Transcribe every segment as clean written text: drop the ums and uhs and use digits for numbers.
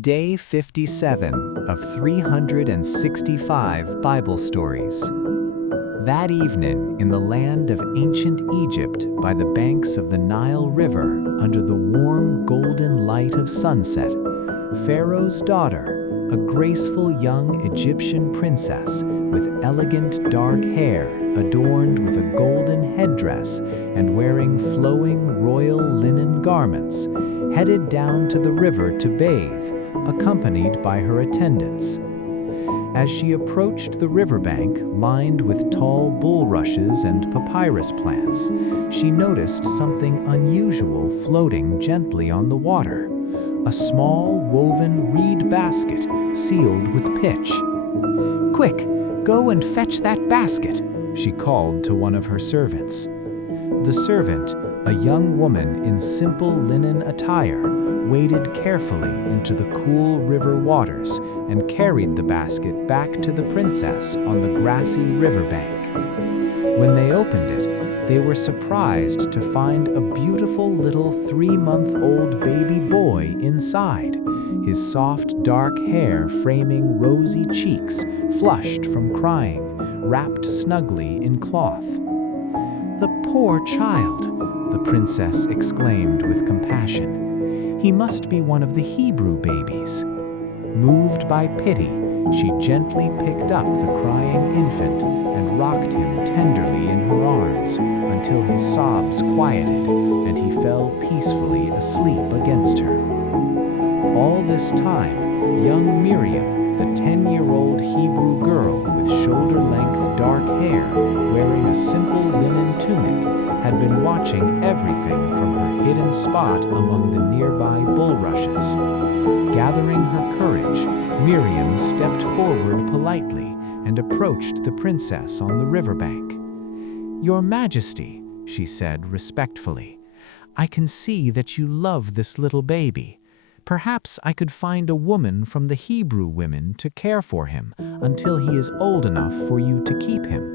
Day 57 of 365 Bible Stories. That evening, in the land of ancient Egypt, by the banks of the Nile River, under the warm golden light of sunset, Pharaoh's daughter, a graceful young Egyptian princess with elegant dark hair adorned with a golden headdress and wearing flowing royal linen garments, headed down to the river to bathe, accompanied by her attendants. As she approached the riverbank lined with tall bulrushes and papyrus plants, she noticed something unusual floating gently on the water, a small woven reed basket sealed with pitch. "Quick, go and fetch that basket," she called to one of her servants. The servant, a young woman in simple linen attire, waded carefully into the cool river waters and carried the basket back to the princess on the grassy riverbank. When they opened it, they were surprised to find a beautiful little 3-month-old baby boy inside, his soft dark hair framing rosy cheeks flushed from crying, wrapped snugly in cloth. "The poor child," the princess exclaimed with compassion. "He must be one of the Hebrew babies." Moved by pity, she gently picked up the crying infant and rocked him tenderly in her arms until his sobs quieted and he fell peacefully asleep against her. All this time, young Miriam, the 10-year-old Hebrew girl with shoulder-length dark hair, wearing a simple linen tunic, had been watching everything from her hidden spot among the nearby bulrushes. Gathering her courage, Miriam stepped forward politely and approached the princess on the riverbank. "Your Majesty," she said respectfully, "I can see that you love this little baby. Perhaps I could find a woman from the Hebrew women to care for him until he is old enough for you to keep him."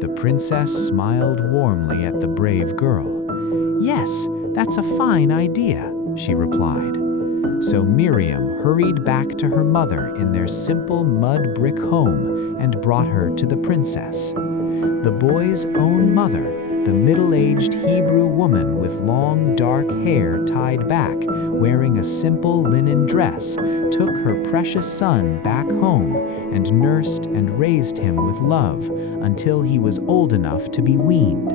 The princess smiled warmly at the brave girl. "Yes, that's a fine idea," she replied. So Miriam hurried back to her mother in their simple mud brick home and brought her to the princess. The boy's own mother, the middle-aged Hebrew woman with long dark hair tied back, wearing a simple linen dress, took her precious son back home and nursed and raised him with love until he was old enough to be weaned.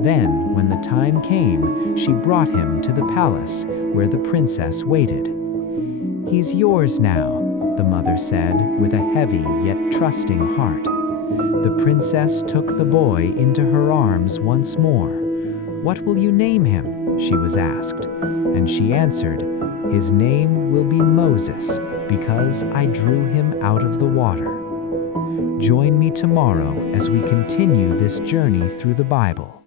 Then, when the time came, she brought him to the palace where the princess waited. "He's yours now," the mother said with a heavy yet trusting heart. The princess took the boy into her arms once more. "What will you name him?" she was asked, and she answered, "His name will be Moses, because I drew him out of the water." Join me tomorrow as we continue this journey through the Bible.